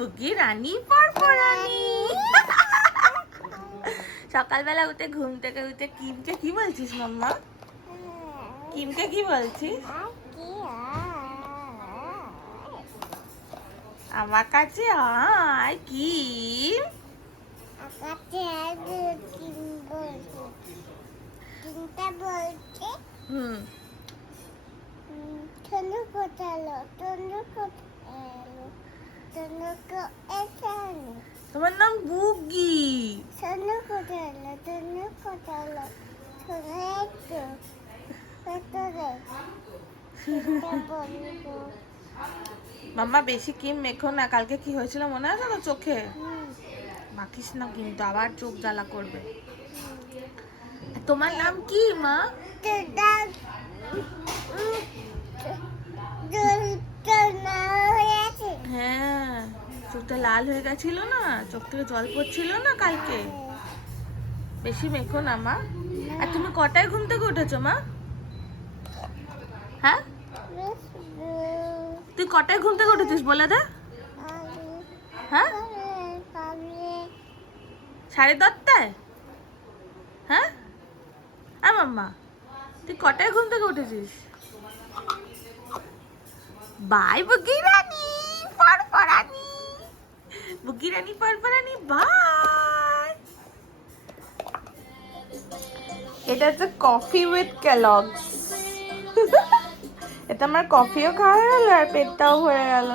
বুগি রানী পরপরানি। সকালবেলা উঠে ঘুম থেকে উঠে কিমকে কি বলছিস মাম্মা? কিমকে কি বলছিস? আমার কাছে আয় কিম। হুম তোমার নাম বুগি। মাম্মা বেশি ক্রিম মেখো না, কালকে কি হয়েছিল মনে আছে তো চোখে? মাখিস না কিন্তু আবার চোখ জ্বালা করবে। তোমার নাম কি মা? হ্যাঁ চোখটা লাল হয়ে গেছিল না, চোখ থেকে জল পড়ছিল না কালকে। বেশি মেখো না মা। আর তুমি কটায় ঘুম থেকে উঠেছো মা? হ্যাঁ তুই কটায় ঘুম থেকে উঠেছিস বলে দে। হ্যাঁ 10:30টায়? হ্যাঁ মাম্মা তুই কটায় ঘুম থেকে উঠেছিস? By বুগি Rani পরপরানি। বুগি Rani পরপরানি by. এটা হচ্ছে কফি উইথ কেলগস। এটা আমার কফিও খাওয়া হয়ে গেল আর পেটটাও ভরে গেল।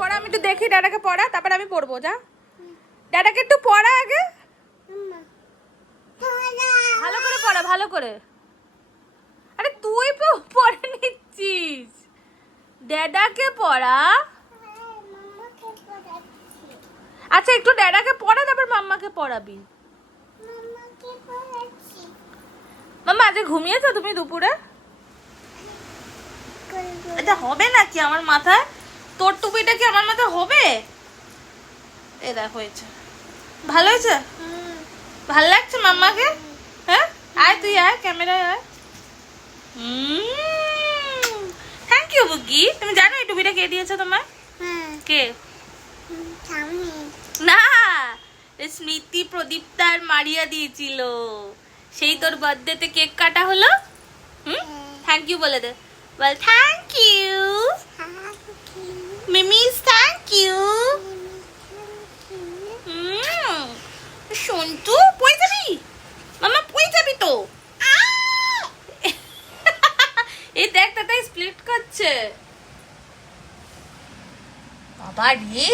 পড়া আমি একটু দেখি, ড্যাডাকে পড়া, তারপরে আমি পড়বো। যা ড্যাডাকে একটু পড়া আগে, ভালো করে পড়া ভালো করে। আরে তুই পড়ে নিচ্ছিস, ড্যাডাকে পড়া। আচ্ছা একটু ড্যাডাকে পড়া তারপর মাম্মাকে পড়াবি। মাম্মা আজ ঘুমিয়েছো তুমি দুপুরে? এটা হবে নাকি আমার মাথায়? তোর টুপিটা কি আমার মাথায় হবে? এ দেখ হয়েছে, ভালো হয়েছে? ভালো লাগছে মাম্মাকে? হ্যাঁ আয় তুই আয়, ক্যামেরায় আয়। Thank you বুগি। তুমি জানো এই টুপিটা কে দিয়েছে তোমার? কে? না স্মৃতি, প্রদীপ্তা আর মারিয়া দিয়েছিল। সেই তোর বার্থডেতে কেক কাটা হলো। থ্যাংক ইউ বলে দে, বল থ্যাংক ইউ মিমিস, থ্যাংক ইউ। সন্তু পড়ে যাবি মামা, পড়ে যাবি তো। এই দেখ দাদা স্প্লিট করছে। বাবা রে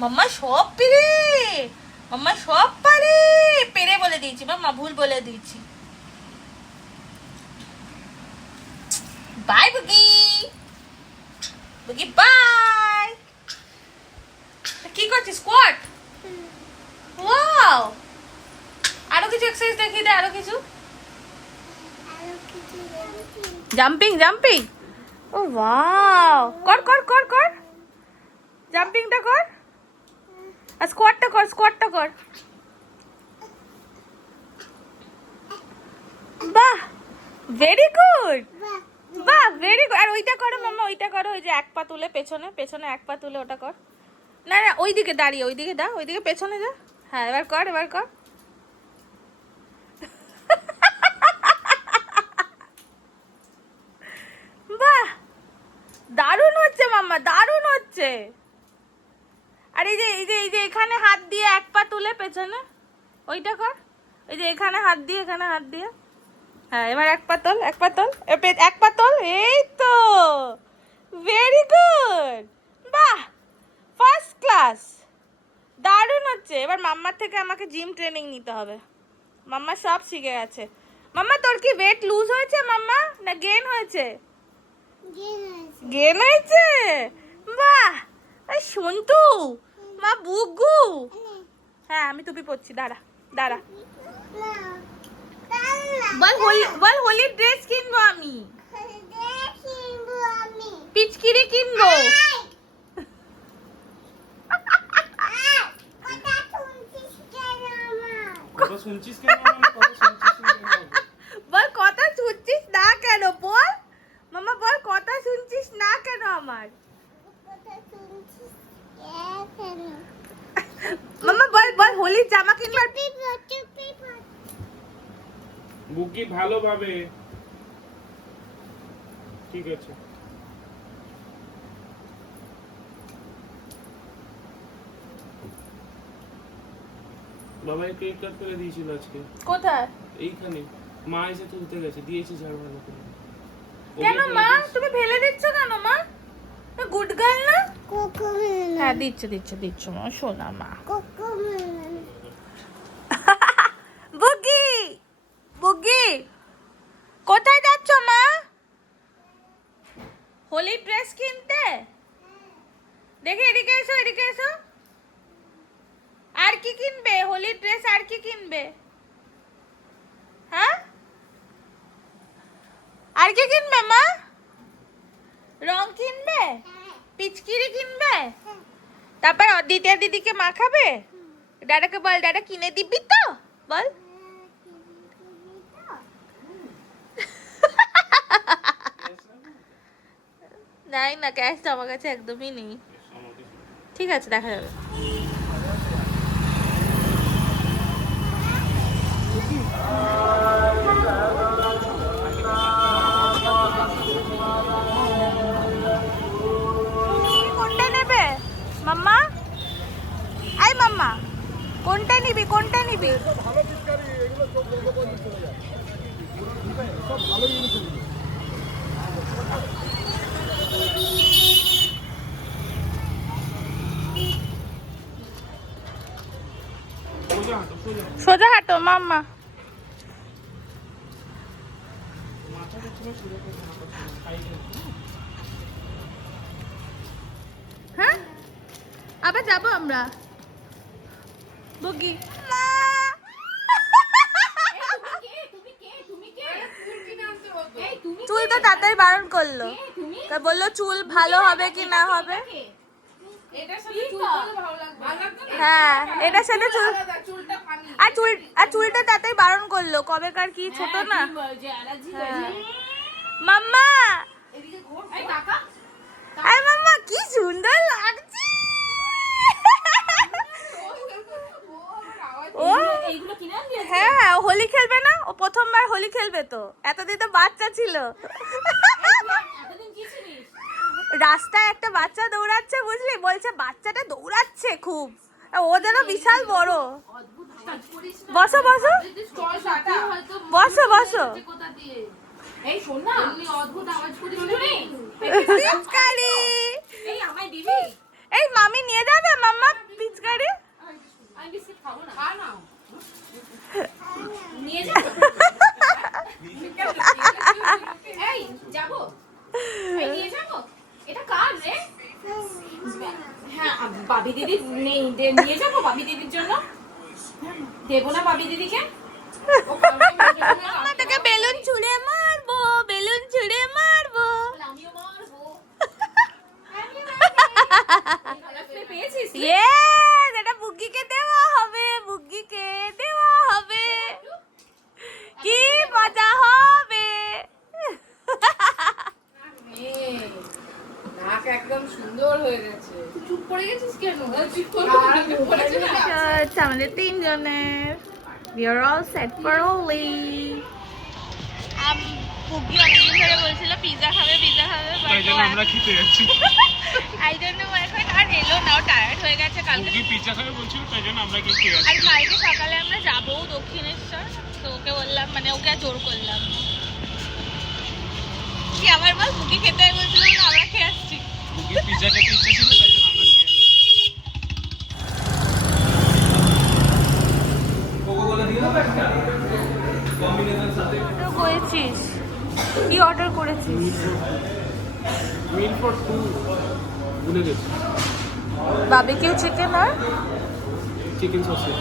মাম্মা সব পেরে, মাম্মা সব পারে। পেরে বলে দিয়েছি মাম্মা, ভুল বলে দিয়েছি। Bye বুগি, বুগি bye. কি করছিস? স্কোয়াট? ওয়াও, আরো কিছু এক্সারসাইজ দেখিয়ে দে, আরো কিছু। জাম্পিং জাম্পিং, ও ওয়াও, কর কর কর কর, জাম্পিংটা কর আর স্কোয়াটটা কর, স্কোয়াটটা কর। বাহ ভেরি গুড, বাহ ভেরি গুড। আর ওইটা করো মাম্মা, ওইটা করো, ওই যে এক পা তুলে পেছনে, পেছনে এক পা তুলে ওটা কর। না না ওইদিকে দাঁড়িয়ে, ওইদিকে দা, ওইদিকে পেছনে যা। হ্যাঁ এবার কর, এবার কর। বাহ দারুণ হচ্ছে মাম্মা, দারুণ হচ্ছে। আর এই যে এই যে এই যে এখানে হাত দিয়ে এক পা তুলে পেছনে, ওইটা কর। ওই যে এখানে হাত দিয়ে, এখানে হাত দিয়ে। হ্যাঁ এবার এক পা তোল, এক পা তোল, এক পা তোল। এই তো ভেরি গুড, বাহ ফার্স্ট ক্লাস, দারুণ হচ্ছে। এবার মাম্মার থেকে আমাকে জিম ট্রেনিং নিতে হবে। মাম্মা সব শিখে গেছে। মাম্মা তোর কি ওয়েট লুজ হয়েছে মাম্মা, না গেইন হয়েছে? গেইন হয়েছে, বাহ। সন্তু মা বুগু। হ্যাঁ আমি টুপি পরছি, দাঁড়া দাঁড়া। বল হোলি, বল হোলির ড্রেস কিনবো আমি, পিচকিরি কিনবো। শুনছিস কেন মামা, কথা শুনছিস না কেন? বল কথা শুনছিস না কেন বল মাম্মা, বল কথা শুনছিস না কেন আমার মাম্মা, বল বল হোলির জামা কিনবার বুকি ভালোভাবে, ঠিক আছে। বাবা কেক কাট করে দিয়েছিল আজকে কোথায়? এইখানে, মা এসে তুলতে গেছে, দিয়েছি ঝাড় ভালো করে। কেন মা তুমি ফেলে দিচ্ছ কেন মা? গুড গার্ল না? হ্যাঁ দিচ্ছ দিচ্ছ দিচ্ছ মা, শোনা মা। বুগি বুগি কোথায় যাচ্ছ মা? হোলি ড্রেস কিনতে? দেখে এদিকে এসো, এদিকে এসো। আর কি কিনবে? হোলি ড্রেস আর কি কিনবে? হ্যাঁ আর কি কিনবে মা? রং কিনবে? পিচকিরি কিনবে? তারপর অদ্বিতীয় দিদিকে মাখাবে? দাদাকে বল, দাদা কিনে দিবি তো? বল। নাই না, ক্যাশ তো আমার কাছে একদমই নেই। ঠিক আছে, দেখা যাবে। কোনটা নেবে মাম্মা? আই মাম্মা, কোনটা নিবি, কোনটা নিবি? ভালো পিচকারি, এগুলো সব বন্ধ করে চলে যায়। সব ভালো জিনিস এগুলো। সোজা হাঁটো, সোজা হাঁটো। সোজা হাঁটো মাম্মা। মাথাটা ছিল সোজা করে হাঁটো, সাইডে। হ্যাঁ আবার যাবো আমরা। বুগি চুল তো তাড়াতাড়ি বারণ করলো, তা বললো চুল ভালো হবে কি না হবে। হ্যাঁ এটার সাথে চুল, আর চুলটা তাড়াতাড়ি বারণ করলো, কবেকার কি ছোট না। হ্যাঁ। মাম্মা আরে মাম্মা কি সুন্দর লাগছে। ও হ্যাঁ হোলি খেলবে না? ও প্রথমবার হোলি খেলবে তো, এতদিন তো বাচ্চা ছিল। রাস্তায় একটা বাচ্চা দৌড়াচ্ছে বুঝলি, বলছে বাচ্চাটা দৌড়াচ্ছে খুব, ও যেন বিশাল বড়। বসো বসো বসো বসো। এই শোন না, এমনি অদ্ভুত আওয়াজ করিস তুমি। পিচকারি এই আমায় দিবি? এই মামি নিয়ে যাবে মাম্মা পিচকারি? আমি বিস্কিট খাবো না। খা না। নিয়ে যাবো? এই যাবো? এই নিয়ে যাবো? এটা কার রে? হ্যাঁ বাবি দিদি নেই, নিয়ে যাবো বাবি দিদির জন্য। দেবো না বাবি দিদিকে? মাম্মা তোকে বেলুন ছুঁড়ে মারবো, বেলুন ছুঁড়ে মারবো। আমিও মারবো। পেয়েছিস? ইয়েস, এটা বুগ্গিকে দেওয়া হবে, বুগ্গিকে দেওয়া হবে। কি মজা হবে। নাক একদম সুন্দর হয়ে গেছে। তুই চুপ করে গেছিস কেন? চুপ করে আচ্ছা আমাদের তিনজনের we are all set for Holi. বুগ্গি অনেকদিন ধরে বলছিল পিজা খাবে পিজা খাবে, তাই জন্য আমরা খেতে যাচ্ছি। এই জন্য ও এখন আর এলো না, ও টায়ার্ড হয়ে গেছে কালকে। বুকি পিজ্জা খাবে বলছিল, তাই জন্য আমরা খেতে যাচ্ছি। আর কালকে সকালে আমরা যাবো দক্ষিণেশ্বর, তো ওকে বললাম, মানে ওকে আর জোর করলাম না। কি আবার বল, বুগি খেতে বলছিলাম না, আমরা খেয়ে আসছি। বুকি পিজ্জা খেতে ইচ্ছে ছিল, তাই জন্য আমরা খেয়ে আসছি। তো করেছিস কি অর্ডার করেছিস? মিল ফর টু ভুলে গেছি। বারবিকিউ চিকেন আর চিকেন সসেজ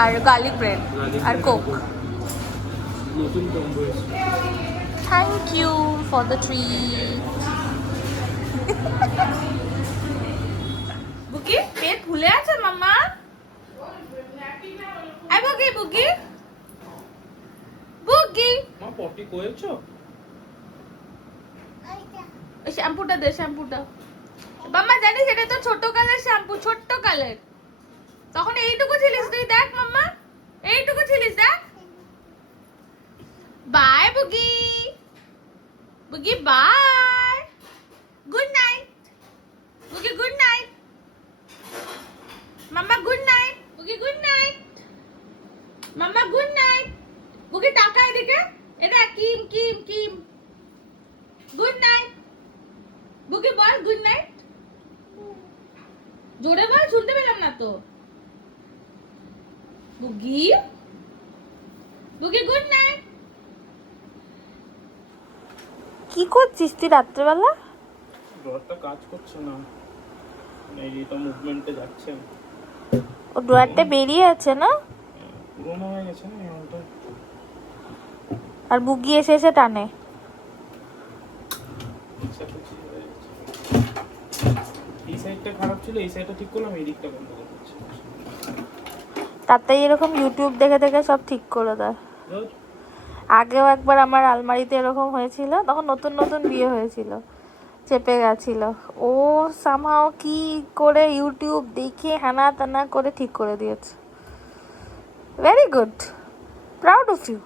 আর গার্লিক ব্রেড আর কোক। নতুন কম্বো এসেছে। Thank you for the treat. বুকি পেট ফুলে আছে মাম্মা? আই বুকি বুকি পটি করেছো? ওই শ্যাম্পুটা দে, শ্যাম্পুটা। মাম্মা জানিস এটা তো ছোট কালের শ্যাম্পু, ছোট্ট কালের। তখন এইটুকু ছিলিস তুই, দেখ মাম্মা, এইটুকু ছিলিস, দেখ। বাই বুগি, বুগি বাই, গুড নাইট, বুগি গুড নাইট, মাম্মা গুড নাইট, বুগি গুড নাইট, মাম্মা গুড নাইট। বুগি টাকা এদিকে, এটা কিম কিম কিম, গুড নাইট। বুগি বল গুড নাইট, জোরে বল, শুনতে পেলাম না তো। বুগি, বুগি গুড নাইট। কি করছিস তুই রাত্রেবেলা? ড্রয়ারটা কাজ করছে না, এইটা মুভমেন্টে যাচ্ছে না। ও ড্রয়ারটা বেরিয়ে আছে না? পুরোনো হয়ে গেছে না এমনটা। আর বুগি এসে এসে টানে। এই সাইডটা খারাপ ছিল, এই সাইডটা ঠিক করলাম, এই দিকটা বন্ধ করে দিচ্ছি। তাতেই এরকম ইউটিউব দেখে দেখে সব ঠিক করে দেয়। আগেও একবার আমার আলমারিতে এরকম হয়েছিল, তখন নতুন নতুন বিয়ে হয়েছিল, চেপে গেছিল। ও সামহাও কি করে ইউটিউব দেখে হানা টানা করে ঠিক করে দিয়েছে। Very good, proud of you.